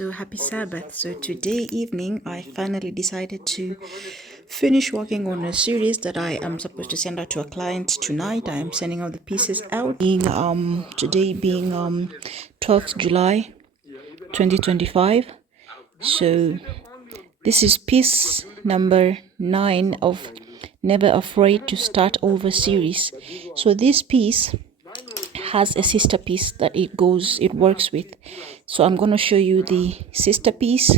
So happy Sabbath. So today evening I finally decided to finish working on a series that I am supposed to send out to a client tonight. I am sending all the pieces out. Today being 12th July 2025. So this is piece number 9 of Never Afraid to Start Over series. So this piece has a sister piece that it works with. So I'm going to show you the sister piece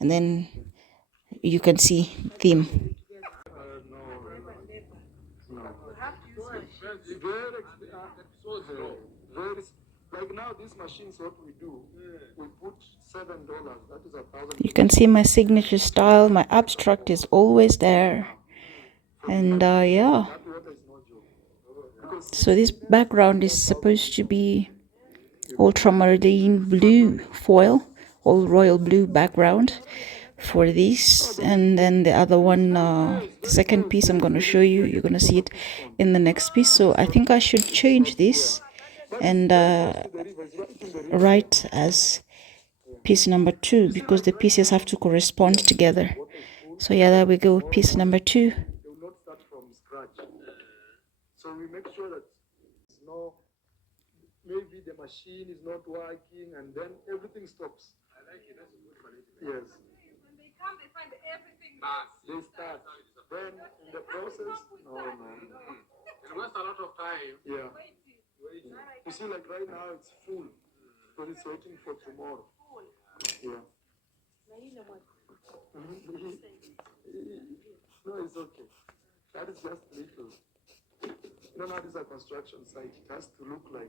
and then you can see theme. Like now, this machine is what we do. We put $7. That is 1,000. You can see my signature style. My abstract is always there. And yeah. So this background is supposed to be ultramarine blue foil, all royal blue background for this. And then the other one, the second piece I'm going to show you, you're going to see it in the next piece. So I think I should change this and write as piece number 2 because the pieces have to correspond together. So yeah, there we go, piece number 2. They will not start from scratch. So we make sure that maybe the machine is not working and then everything stops. I like it. That's a good quality. Yes. When they come, they find everything. They start. Then in the process, no. It wastes a lot of time. Yeah. Waiting. You see, like right now it's full because it's waiting for tomorrow. Yeah. No, it's okay. That is just little. You know, now this is a construction site. It has to look like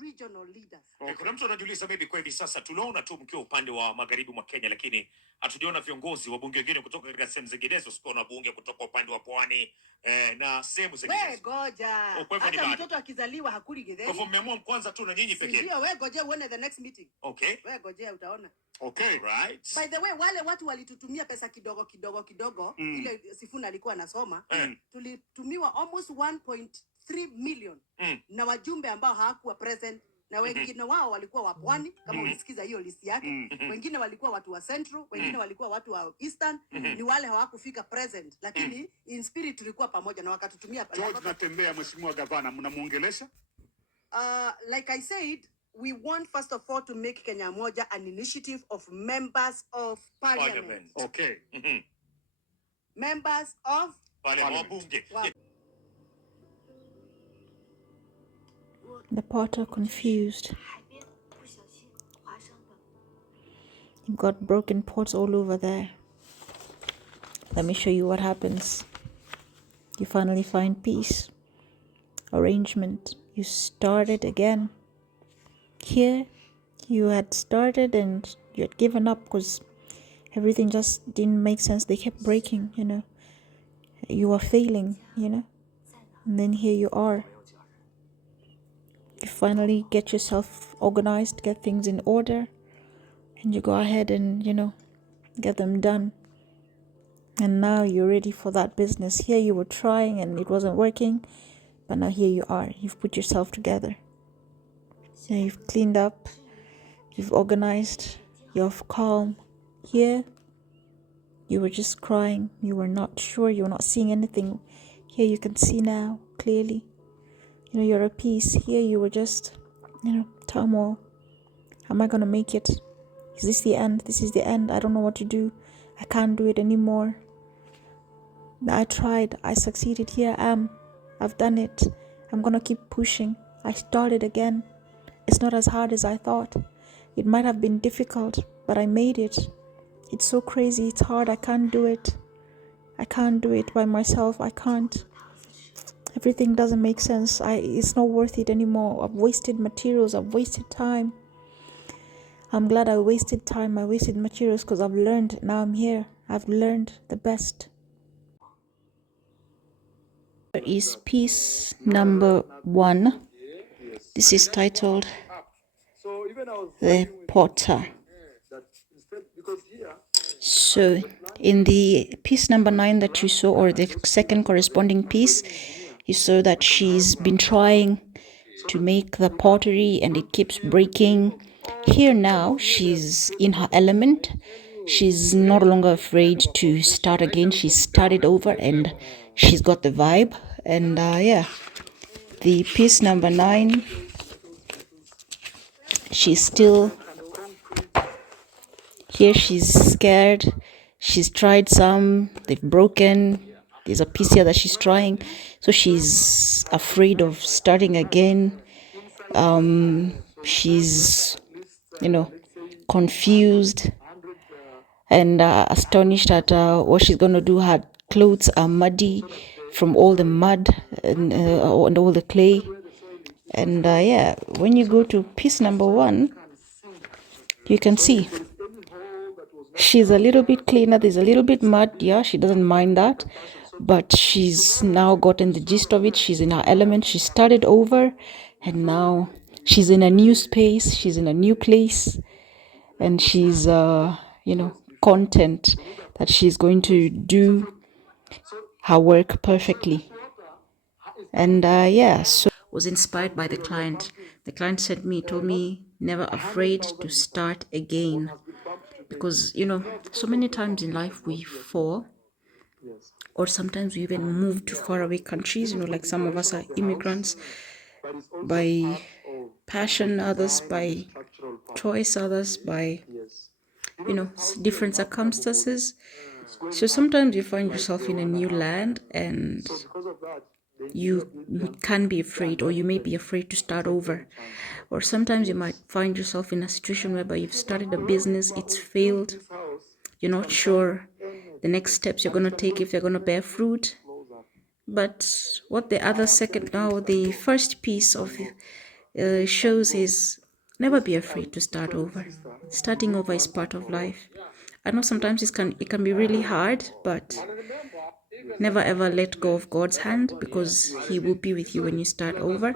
regional leaders. Okay. Kuna mtu anajiuliza maybe kwa hivi sasa tunaona tu mkiwa upande wa magharibi mwa Kenya, lakini hatujaona viongozi wa bunge wengine kutoka katika sehemu zinginezo, sio na bunge kutoka upande wa pwani na sehemu zingine. Wewe ngoja. Hata mtoto akizaliwa hakuli githeri. Kwa hivyo mmeamua kwanza tu na nyinyi pekee. Ndio, wewe ngoja uone the next meeting. Okay. Wewe ngoja utaona. Okay, right. By the way, wale watu walitutumia pesa kidogo ile Sifuna alikuwa anasoma, tulitumiwa almost 1.3 million na wajumbe ambao hawakuwa present na wengine wao walikuwa wa pwani kama ulisikiza hiyo list yake, wengine walikuwa watu wa Central, wengine walikuwa watu wa Eastern, ni wale hawakufika present, lakini in spirit tulikuwa pamoja na wakatutumia. George, natembea mheshimiwa gavana, mnamuongelesha? Like I said, we want first of all to make Kenya Moja an initiative of members of parliament. Okay. Members of parliament. The potter confused. You've got broken pots all over there. Let me show you what happens. You finally find peace. Arrangement. You started again. Here, you had started and you had given up because everything just didn't make sense. They kept breaking, you know. You were failing, you know. And then here you are. You finally get yourself organized, get things in order, and you go ahead and, you know, get them done. And now you're ready for that business. Here you were trying and it wasn't working, but now here you are. You've put yourself together. So you've cleaned up, you've organized, you're calm. Here, you were just crying. You were not sure, you were not seeing anything. Here you can see now, clearly. You know, you're at peace. Here you were just, you know, turmoil. Am I going to make it? Is this the end? This is the end. I don't know what to do. I can't do it anymore. I tried. I succeeded. Here I am. I've done it. I'm going to keep pushing. I started again. It's not as hard as I thought. It might have been difficult, but I made it. It's so crazy. It's hard. I can't do it. I can't do it by myself. I can't. Everything doesn't make sense. It's not worth it anymore. I've wasted materials. I've wasted time. I'm glad I wasted time. I wasted materials because I've learned. Now I'm here. I've learned the best. Here is piece number 1. This is titled The Potter. So in the piece number 9 that you saw, or the second corresponding piece, you saw that she's been trying to make the pottery and it keeps breaking. here now she's in her element. She's no longer afraid to start again. She started over and she's got the vibe. And yeah, the piece number 9, she's still here. She's scared. She's tried some, they've broken. There's a piece here that she's trying, so she's afraid of starting again. She's, confused and astonished at what she's going to do. Her clothes are muddy from all the mud and all the clay. And yeah, when you go to piece number 1, you can see she's a little bit cleaner. There's a little bit mud. Yeah, she doesn't mind that. But she's now gotten the gist of it. She's in her element. She started over. And now she's in a new space. She's in a new place. And she's, content that she's going to do her work perfectly. And yeah, so was inspired by the client. The client told me, never afraid to start again. Because, so many times in life we fall, or sometimes we even move to faraway countries, like some of us are immigrants by passion, others by choice, others by, different circumstances. So sometimes you find yourself in a new land and you can be afraid, or you may be afraid to start over. Or sometimes you might find yourself in a situation whereby you've started a business, it's failed, you're not sure the next steps you're going to take, if they're going to bear fruit. But what the first piece of shows is never be afraid to start over. Starting over is part of life. I know sometimes it can be really hard, but never ever let go of God's hand, because He will be with you when you start over.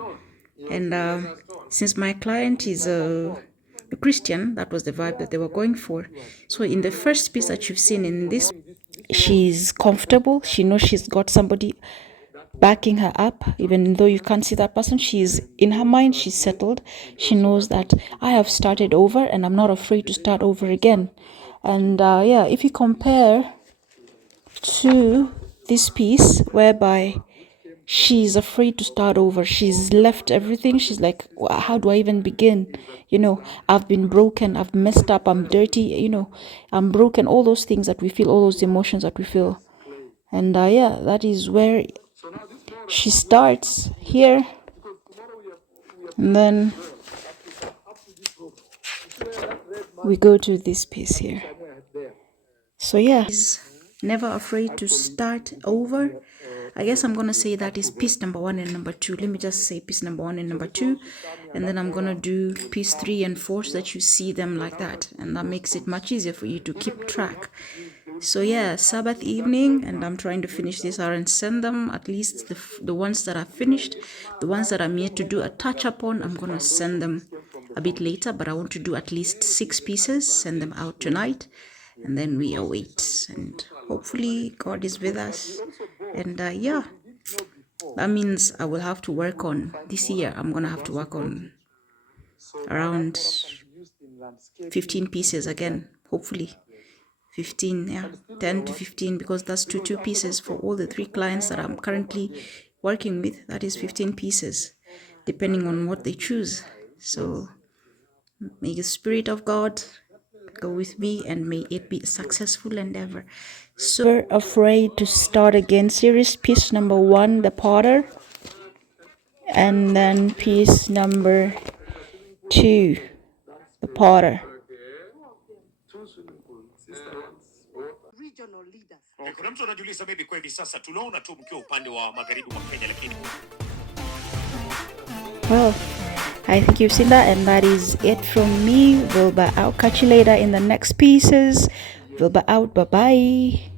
And since my client is a Christian, that was the vibe that they were going for. So in the first piece that you've seen in this, she's comfortable. She knows she's got somebody backing her up, even though you can't see that person. She's in her mind, she's settled. She knows that I have started over and I'm not afraid to start over again. And yeah, if you compare to this piece whereby she's afraid to start over, she's left everything, she's like, how do I even begin? I've been broken, I've messed up, I'm dirty, I'm broken, all those things that we feel, all those emotions that we feel. And yeah, that is where she starts here. And then we go to this piece here. So yeah, never afraid to start over. I guess I'm going to say that is piece number 1 and number 2. Let me just say piece number 1 and number 2. And then I'm going to do piece 3 and 4 so that you see them like that. And that makes it much easier for you to keep track. So yeah, Sabbath evening, and I'm trying to finish this out and send them, at least the ones that are finished. The ones that I'm yet to do a touch up on, I'm going to send them a bit later. But I want to do at least 6 pieces, send them out tonight. And then we await, and hopefully God is with us. And yeah, that means I will have to work on this year. I'm gonna have to work on around 15 pieces again, hopefully 15, yeah, 10 to 15, because that's two pieces for all the 3 clients that I'm currently working with. That is 15 pieces, depending on what they choose. So may the Spirit of God go with me, and may it be a successful endeavor. So afraid to start again series, piece number 1, the potter, and then piece number 2, the potter. Regional leaders. Kuna mtu anajiuliza, maybe kwa hivi sasa tunaona tu mkiwa upande wa magharibi mwa Kenya, lakini well, I think you've seen that, and that is it from me. Vilba out. Catch you later in the next pieces. Vilba out. Bye bye.